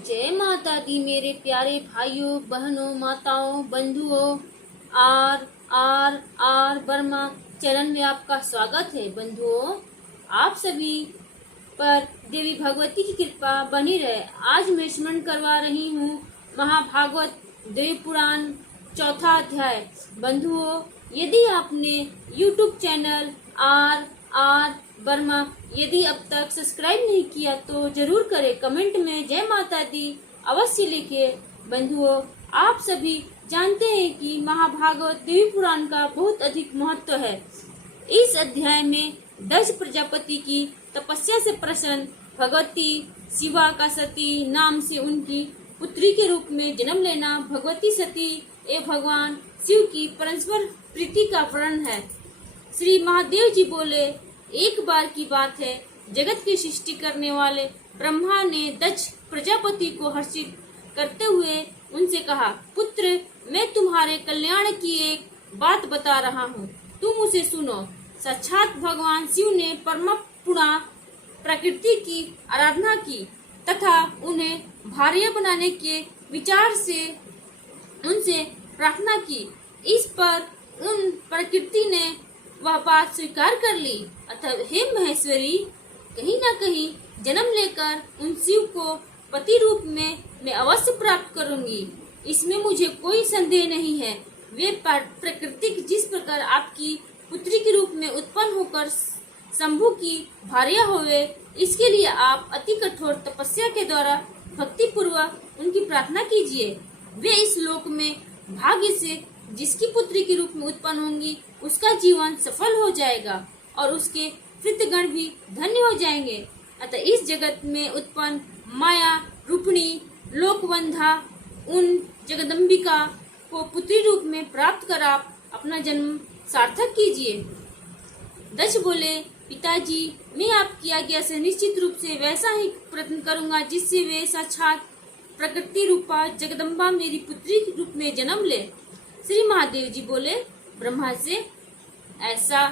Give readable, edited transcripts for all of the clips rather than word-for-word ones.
जय माता दी मेरे प्यारे भाइयों बहनों माताओं बंधुओं। आर आर आर वर्मा चरण में आपका स्वागत है। बंधुओं, आप सभी पर देवी भगवती की कृपा बनी रहे। आज मैं स्मरण करवा रही हूँ महाभागवत देव पुराण चौथा अध्याय। बंधुओं, यदि आपने YouTube channel R R Verma यदि अब तक सब्सक्राइब नहीं किया तो जरूर करें। कमेंट में जय माता दी अवश्य लिखिए। बंधुओं, आप सभी जानते हैं कि महाभागवत देवी पुराण का बहुत अधिक महत्व है। इस अध्याय में दक्ष प्रजापति की तपस्या से प्रसन्न भगवती शिवा का सती नाम से उनकी पुत्री के रूप में जन्म लेना भगवती सती एवं भगवान शिव की परस्पर प्रीति का वर्णन है। श्री महादेव जी बोले, एक बार की बात है, जगत की सृष्टि करने वाले ब्रह्मा ने दक्ष प्रजापति को हर्षित करते हुए उनसे कहा, पुत्र, मैं तुम्हारे कल्याण की एक बात बता रहा हूँ, तुम उसे सुनो। साक्षात भगवान शिव ने परम पुणा प्रकृति की आराधना की तथा उन्हें भार्य बनाने के विचार से उनसे प्रार्थना की। इस पर उन प्रकृति ने वह बात स्वीकार कर ली। अतः हे महेश्वरी, कहीं न कहीं जन्म लेकर उन शिव को पति रूप में मैं अवश्य प्राप्त करूंगी, इसमें मुझे कोई संदेह नहीं है। वे प्रकृति जिस प्रकार आपकी पुत्री के रूप में उत्पन्न होकर शंभु की भार्या होवे, इसके लिए आप अति कठोर तपस्या के द्वारा भक्ति पूर्वक उनकी प्रार्थना कीजिए। वे इस लोक में भाग्य से जिसकी पुत्री के रूप में उत्पन्न होंगी उसका जीवन सफल हो जाएगा और उसके कृतगण भी धन्य हो जाएंगे। अतः इस जगत में उत्पन्न माया रूपिणी लोकवंधा उन जगदम्बिका को पुत्री रूप में प्राप्त कर आप अपना जन्म सार्थक कीजिए। दक्ष बोले, पिताजी, मैं आपकी आज्ञा से निश्चित रूप से वैसा ही प्रयत्न करूंगा जिससे वे साक्षात प्रकृति रूपा जगदम्बा मेरी पुत्री के रूप में जन्म ले। श्री महादेव जी बोले, ब्रह्मा से ऐसा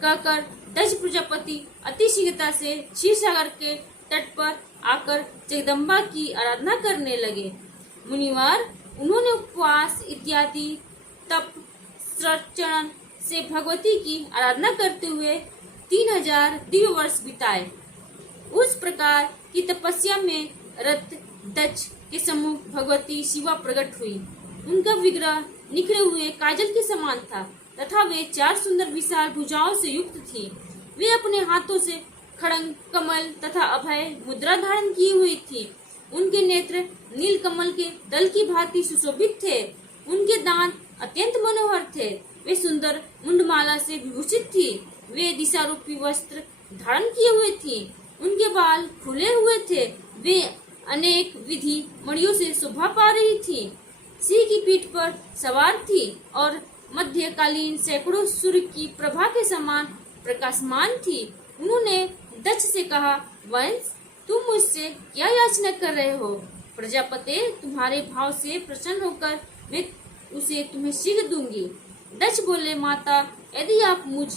कहकर दक्ष प्रजापति अति शीघ्रता से क्षीर सागर के तट पर आकर जगदम्बा की आराधना करने लगे। मुनिवार, उन्होंने उपवास इत्यादि तप चरण से भगवती की आराधना करते हुए 3000 दिव्य वर्ष बिताए। उस प्रकार की तपस्या में रत दक्ष के सम्मुख भगवती शिवा प्रकट हुई। उनका विग्रह निखरे हुए काजल के समान था तथा वे 4 सुंदर विशाल भुजाओं से युक्त थी। वे अपने हाथों से खड़ग कमल तथा अभय मुद्रा धारण की हुई थी। उनके नेत्र नील कमल के दल की भांति सुशोभित थे। उनके दांत अत्यंत मनोहर थे। वे सुंदर मुंडमाला से विभूषित थी। वे दिशारूपी वस्त्र धारण किए हुए थी। उनके बाल खुले हुए थे। वे अनेक विधि मणियों से शोभा पा रही थी। सिंह की पीठ पर सवार थी और मध्यकालीन सैकड़ों सूर्य की प्रभा के समान प्रकाशमान थी। उन्होंने दक्ष से कहा, वंश, तुम मुझसे क्या याचना कर रहे हो? प्रजापति, तुम्हारे भाव से प्रसन्न होकर मैं उसे तुम्हें शीघ्र दूंगी। दक्ष बोले, माता, यदि आप मुझ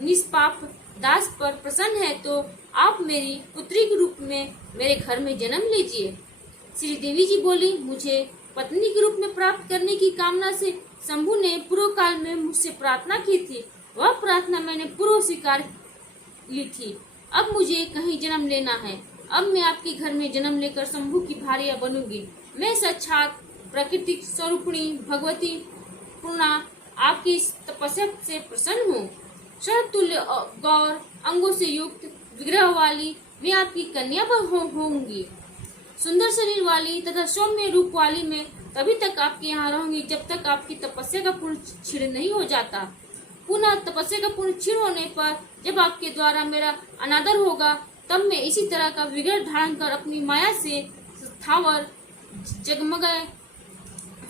निष्पाप दास पर प्रसन्न है तो आप मेरी पुत्री के रूप में मेरे घर में जन्म लीजिए। श्री देवी जी बोली, मुझे पत्नी के रूप में प्राप्त करने की कामना से शंभु ने पूर्व काल में मुझसे प्रार्थना की थी। वह प्रार्थना मैंने पूर्व स्वीकार ली थी। अब मुझे कहीं जन्म लेना है। अब मैं आपके घर में जन्म लेकर शंभु की भार्या बनूंगी। मैं साक्षात प्राकृतिक स्वरूपिणी भगवती पूर्णा आपकी इस तपस्या से प्रसन्न हूँ। शरतुल्य गौर अंगों से युक्त विग्रह वाली मैं आपकी कन्या होंगी। सुंदर शरीर वाली तथा सौम्य रूप वाली मैं तभी तक आपके यहाँ रहूंगी जब तक आपकी तपस्या का पूर्ण क्षीण नहीं हो जाता। पुनः तपस्या का पूर्ण क्षीण होने पर जब आपके द्वारा मेरा अनादर होगा तब मैं इसी तरह का विग्रह धारण कर अपनी माया से स्थावर जगमगाए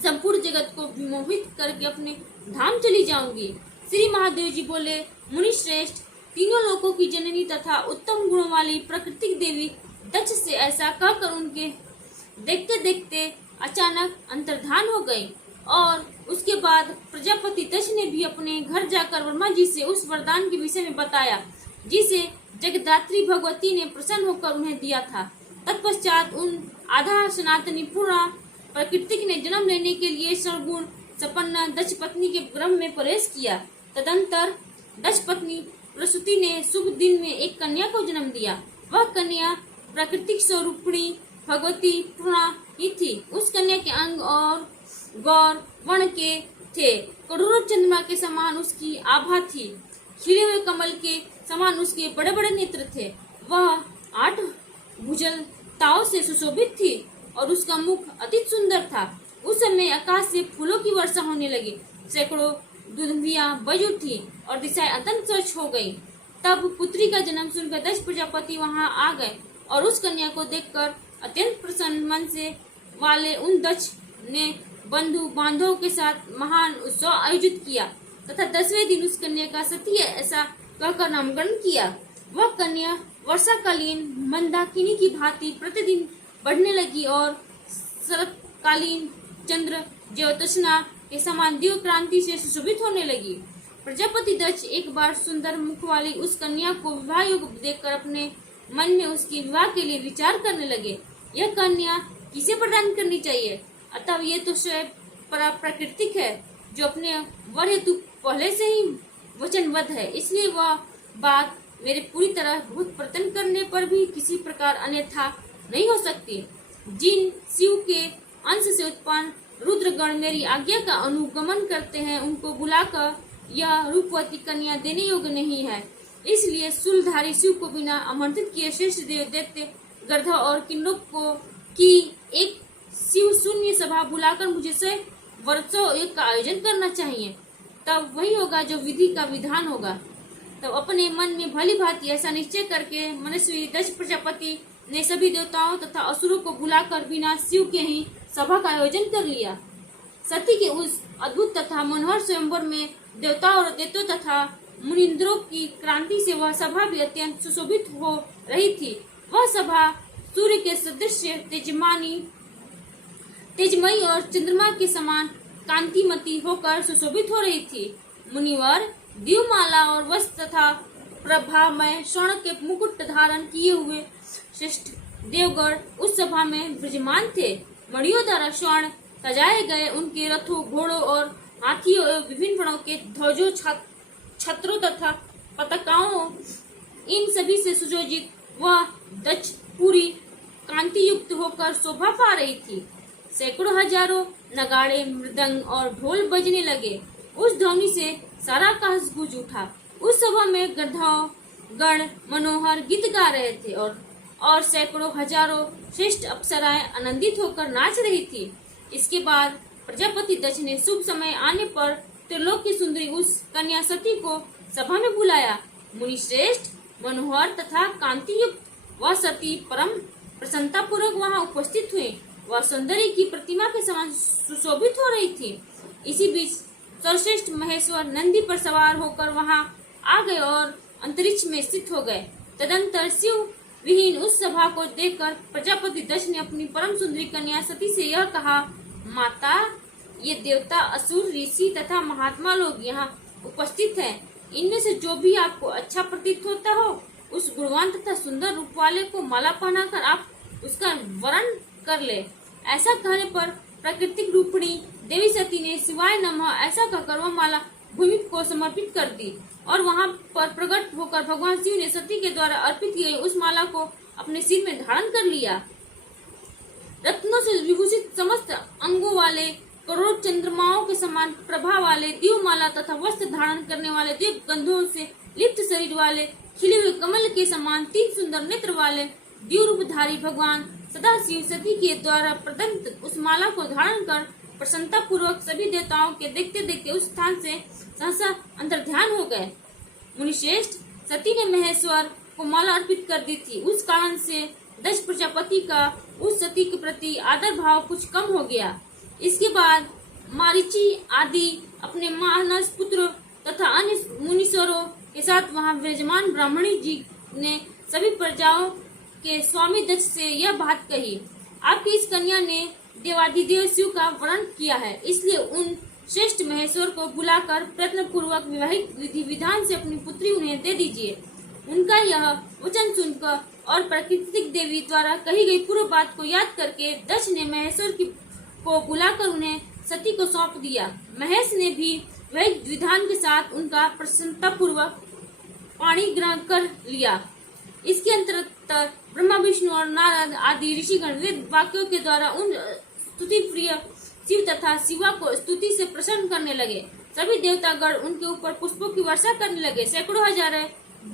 संपूर्ण जगत को विमोहित करके अपने धाम चली जाऊंगी। श्री महादेव जी बोले, मुनि श्रेष्ठ, तीनों लोकों की जननी तथा उत्तम गुणों वाली प्राकृतिक देवी दक्ष से ऐसा कहकर उनके देखते देखते अचानक अंतर्धान हो गई। और उसके बाद प्रजापति दक्ष ने भी अपने घर जाकर वर्मा जी से उस वरदान के विषय में बताया जिसे जगदात्री भगवती ने प्रसन्न होकर उन्हें दिया था। तत्पश्चात उन आधा सनातनी पूर्णा प्रकृति ने जन्म लेने के लिए सर्वगुण संपन्न दक्ष पत्नी के गर्भ में प्रवेश किया। तदंतर दक्ष पत्नी प्रसूति ने शुभ दिन में एक कन्या को जन्म दिया। वह कन्या प्राकृतिक स्वरूपिणी भगवती पूर्णा ही थी। उस कन्या के अंग और गौर वर्ण के थे। करोड़ों चंद्रमा के समान उसकी आभा थी। खिले हुए कमल के समान उसके बड़े बड़े नेत्र थे। वह 8 भुजलताओं से सुशोभित थी और उसका मुख अति सुंदर था। उस समय आकाश से फूलों की वर्षा होने लगी। सैकड़ों दुंबियां बज उठी और दिशाएं अत्यंत स्वच्छ हो गईं। तब पुत्री का जन्म सुनकर दक्ष प्रजापति वहां आ गए और उस कन्या को देखकर अत्यंत प्रसन्न मन से वाले उन दक्ष ने बंधु बांधवों के साथ महान उत्सव आयोजित किया तथा 10वें दिन उस कन्या का सती ऐसा कहकर नामकरण किया। वह कन्या वर्षाकालीन मंदाकिनी की भांति प्रतिदिन बढ़ने लगी और शरतकालीन चंद्र ज्योत्सना के समान दिव्य क्रांति से सुशोभित होने लगी। प्रजापति दक्ष एक बार सुंदर मुख वाली उस कन्या को विवाह योग्य देखकर अपने मन में उसके विवाह के लिए विचार करने लगे। यह कन्या किसे प्रदान करनी चाहिए? अतः ये तो स्वयं प्राकृतिक है जो अपने वर हेतु पहले से ही वचनबद्ध है। इसलिए वह बात मेरे पूरी तरह भूत प्रतन करने पर भी किसी प्रकार अन्यथा नहीं हो सकती। जिन शिव के अंश से उत्पन्न रुद्रगण मेरी आज्ञा का अनुगमन करते हैं उनको बुलाकर यह रूपवती कन्या देने योग्य नहीं है। इसलिए शूलधारी शिव को बिना आमंत्रित किए श्रेष्ठ देव दैत्य गर्ध और किन्नरों को की एक शिव शून्य सभा बुलाकर मुझे 100 वर्षों एक का आयोजन करना चाहिए। तब वही होगा जो विधि का विधान होगा। तब अपने मन में भली भांति ऐसा निश्चय करके मनस्वी दक्ष प्रजापति ने सभी देवताओं तथा असुरों को बुलाकर बिना शिव के ही सभा का आयोजन कर लिया। सती के उस अद्भुत तथा मनोहर स्वयंवर में देवताओं और दैत्यों तथा मुनिंद्रों की क्रांति से वह सभा भी अत्यंत सुशोभित हो रही थी। वह सभा सूर्य के सदृश तेजमयी और चंद्रमा के समान कांतिमती होकर सुशोभित हो रही थी। मुनिवर दीवमाला और वस्त्र तथा प्रभामय स्वर्ण के मुकुट धारण किए हुए श्रेष्ठ देवगण उस सभा में विराजमान थे। मणियों द्वारा स्वर्ण सजाए गए उनके रथों, घोड़ों और हाथियों एवं विभिन्न वर्णों के ध्वजों, छत्रों तथा पताकाओं इन सभी से सुसज्जित वह दक्ष पूरी कांति युक्त होकर शोभा पा रही थी। सैकड़ों हजारों नगाड़े, मृदंग और ढोल बजने लगे। उस ध्वनि से सारा आकाश गूंज उठा। उस सभा में गंधर्व गण मनोहर गीत गा रहे थे और सैकड़ों हजारों श्रेष्ठ अप्सराएं आनंदित होकर नाच रही थी। इसके बाद प्रजापति दक्ष ने शुभ समय आने पर त्रिलोक की सुंदरी उस कन्या सती को सभा में बुलाया। मुनि श्रेष्ठ, मनोहर तथा कांति युक्त वह सती परम प्रसन्नता पूर्वक वहाँ उपस्थित हुई। वह सौंदर्य की प्रतिमा के समान सुशोभित हो रही थी। इसी बीच सर्वश्रेष्ठ महेश्वर नंदी पर सवार होकर वहाँ आ गए और अंतरिक्ष में स्थित हो गए। तदंतर शिव विहीन उस सभा को देखकर प्रजापति दक्ष ने अपनी परम सुंदरी कन्या सती से यह कहा, माता, ये देवता, असुर, ऋषि तथा महात्मा लोग यहाँ उपस्थित हैं। इनमें से जो भी आपको अच्छा प्रतीत होता हो उस गुणवान तथा सुंदर रूप वाले को माला पहनाकर आप उसका वरण कर ले। ऐसा कहने पर प्राकृतिक रूपिणी देवी सती ने शिवाय नमः ऐसा कहकर वह माला भूमि को समर्पित कर दी और वहां पर प्रकट होकर भगवान शिव ने सती के द्वारा अर्पित की गई उस माला को अपने सिर में धारण कर लिया। रत्नों से विभूषित समस्त अंगों वाले करोड़ों चंद्रमाओं के समान प्रभा वाले दीवमाला तथा वस्त्र धारण करने वाले दिव्य गंधों से लिप्त शरीर वाले खिले हुए कमल के समान 3 सुंदर नेत्र वाले दिव्य रूपधारी भगवान सदाशिव सती के द्वारा प्रदत्त उस माला को धारण कर प्रसन्नता पूर्वक सभी देवताओं के देखते देखते उस स्थान से सहसा अंतर ध्यान हो गए। मुनिश्रेष्ठ, सती ने महेश्वर को माला अर्पित कर दी थी। उस कारण से दक्ष प्रजापति का उस सती के प्रति आदर भाव कुछ कम हो गया। इसके बाद मारीची आदि अपने मानस पुत्र तथा अन्य मुनीश्वरों के साथ वहां विराजमान ब्राह्मणी जी ने सभी प्रजाओं के स्वामी दक्ष से यह बात कही, आपकी इस कन्या ने देवाधिदेव शिव का वरण किया है, इसलिए उन श्रेष्ठ महेश्वर को बुलाकर प्रयत्न पूर्वक विवाहित विधि विधान से अपनी पुत्री उन्हें दे दीजिए। उनका यह वचन सुनकर और प्राकृतिक देवी द्वारा कही गई पूर्व बात को याद करके दक्ष ने महेश्वर को बुलाकर उन्हें सती को सौंप दिया। महेश ने भी वही विधान के साथ उनका प्रसन्नता पूर्वक पाणी ग्रहण कर लिया। इसके अंतर्गत ब्रह्मा विष्णु और नारद आदि ऋषिगण वेद वाक्यों के द्वारा उन स्तुति प्रिय शिव तथा शिवा को स्तुति से प्रसन्न करने लगे। सभी देवतागण उनके ऊपर पुष्पों की वर्षा करने लगे। सैकड़ों हजारों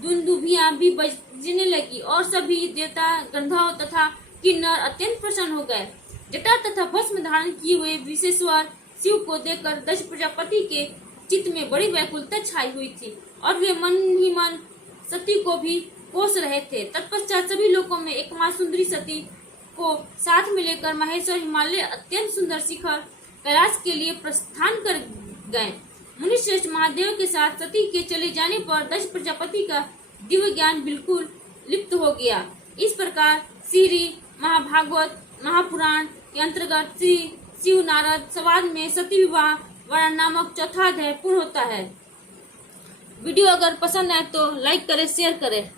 दुंदुभियां भी बजने लगी और सभी देवता गंधर्व तथा किन्नर अत्यंत प्रसन्न हो गए। जटा तथा भस्म धारण किए हुए विश्वेश्वर शिव को देखकर दक्ष प्रजापति के चित्त में बड़ी व्याकुलता छाई हुई थी और वे मन ही मन सती को भी कोस रहे थे। तत्पश्चात सभी लोगों में एक महासुंदरी सती को साथ में लेकर महेश्वर हिमालय अत्यंत सुंदर शिखर कैलाश के लिए प्रस्थान कर गए। मुनिश्रेष्ठ महादेव के साथ सती के चले जाने पर दक्ष प्रजापति का दिव्य ज्ञान बिल्कुल लिप्त हो गया। इस प्रकार श्री महाभागवत महापुराण के अंतर्गत श्री शिव नारद संवाद में सती विवाह वर्णन नामक चौथा अध्याय पूर्ण होता है। वीडियो अगर पसंद आए तो लाइक करें, शेयर करें।